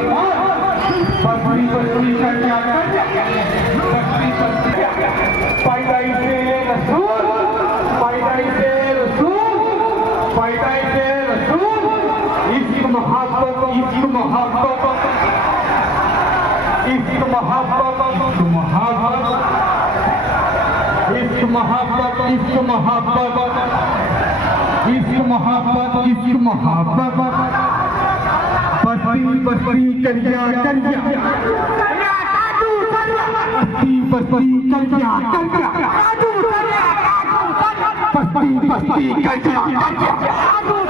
बस्ती बस्ती करके पैदाइशे रसूल पैदाइशे रसूल पैदाइशे रसूल इश्क मोहब्बत इश्क मोहब्बत इश्क मोहब्बत इश्क मोहब्बत इश्क मोहब्बत इश्क मोहब्बत इश्क मोहब्बत बस्ती बस्ती करिया करिया बस्ती बस्ती करिया करिया बस्ती बस्ती करिया